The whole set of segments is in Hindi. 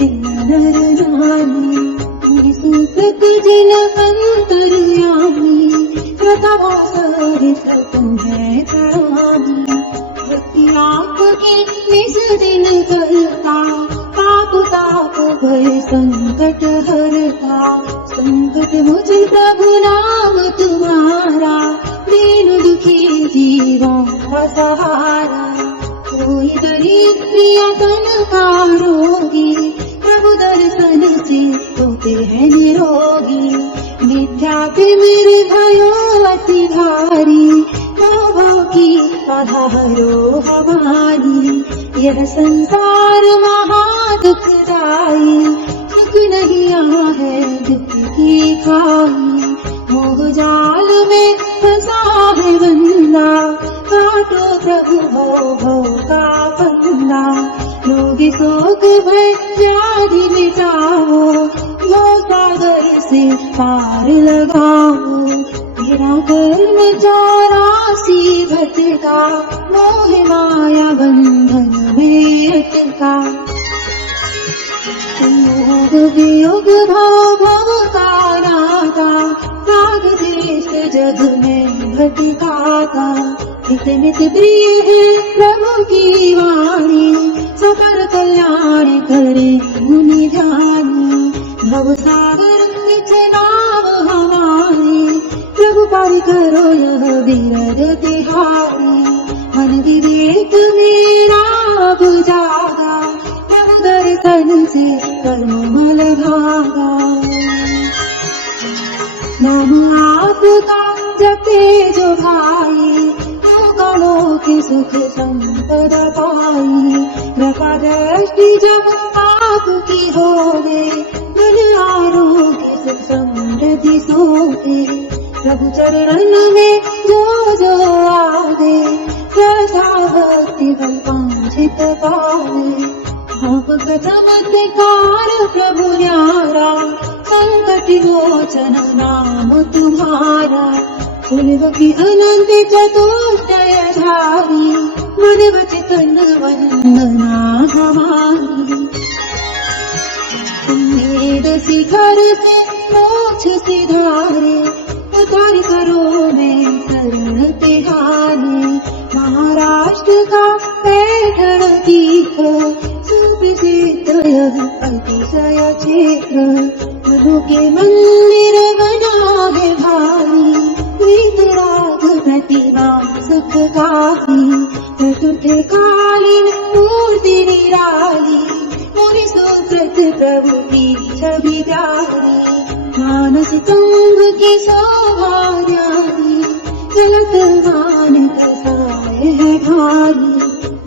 दिन नर नारी सुकृत जिन अंतर्यामी प्रथमा सहित तुम्हें प्रणामी भक्ति आपकी निज दिन करता पाप ताप भय संकट हरता संकट मोचन प्रभु नाम तुम्हारा दीन दुखी जीवों का सहारा कोई दरिद्रिया तन का रोगी प्रभु दर्शन से होते हैं निरोगी मिथ्या तिमिर भयो अति भारी लोभों की बाधा हरो हमारी यह संसार महा दुखदाई सुख नहीं यहाँ है दुख की खाई मोह जाल में फंसा है बंदा काटो प्रभु भव का फंदा रोगी शोक भय व्याधि मिटाओ वो सागर से पार लगाओ तेरा कर्म 84 भटका मोह माया बंधन में अटका योग वियोग भाव भव का नाता राग देश जग में भटकाता हित मित प्रिय है प्रभु की वाणी सफल कल्याण करे मुनि ध्यानी भव सागर मिथ नाव हमारी प्रभु पार करो यह विरद तिहारी मन विवेक मेरा अब जागा प्रभु दर्शन से कर्म मल भागा नाम आपका जपे जो भाई कालों की सुख संपदा पाई कृपा दृष्टि जब आपकी होवे मन आरोग्य सुख समृद्धि सोवे प्रभु चरण में जो आवे सहसा भक्ति फल वांछित पावे आपका चमत्कार प्रभु न्यारा संकट मोचन नाम तुम्हारा सुलभ की अनंत चतुष्टयधारी मन वचन वंदना हमारी वेद शिखर से मोक्ष सिधारे उद्धार करो मैं शरण तिहारे महाराष्ट्र का पैठण तीर्थ सुप्रसिद्ध यह अतिशय क्षेत्र प्रभु के मंदिर बना है भारी वीतराग प्रतिमा सुख काफी चतुर्थ कालीन मूर्ति निराली मुनि सुकृत प्रभु की छवि प्यारी मानस तुंग की शोभा न्यारी चलत मान कसाय है भारी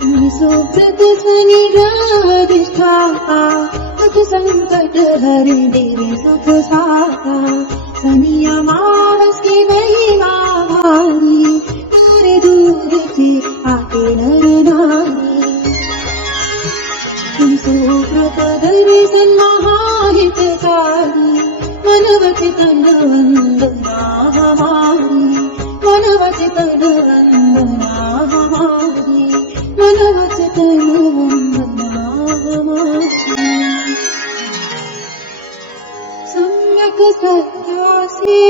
मुनि सुकृत शनि ग्रह अधिष्ठाता दुख संकट हरि देवे सुख साता शनि अमावस की महिमा भारी दूर दूर से आते नर नारी तुम सुव्रत दर्शन महाहितकारी मन वचन वंदना हमारी मन वचन वंदना हमारी मन वचन वंदना हमारी सम्यक श्रद्धा से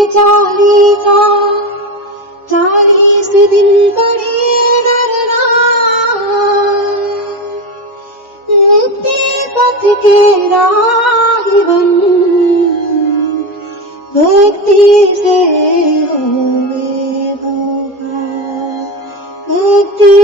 40 दिन पढ़े नरना मुक्ति पथ के राही बन भक्ति से होवे भक्ति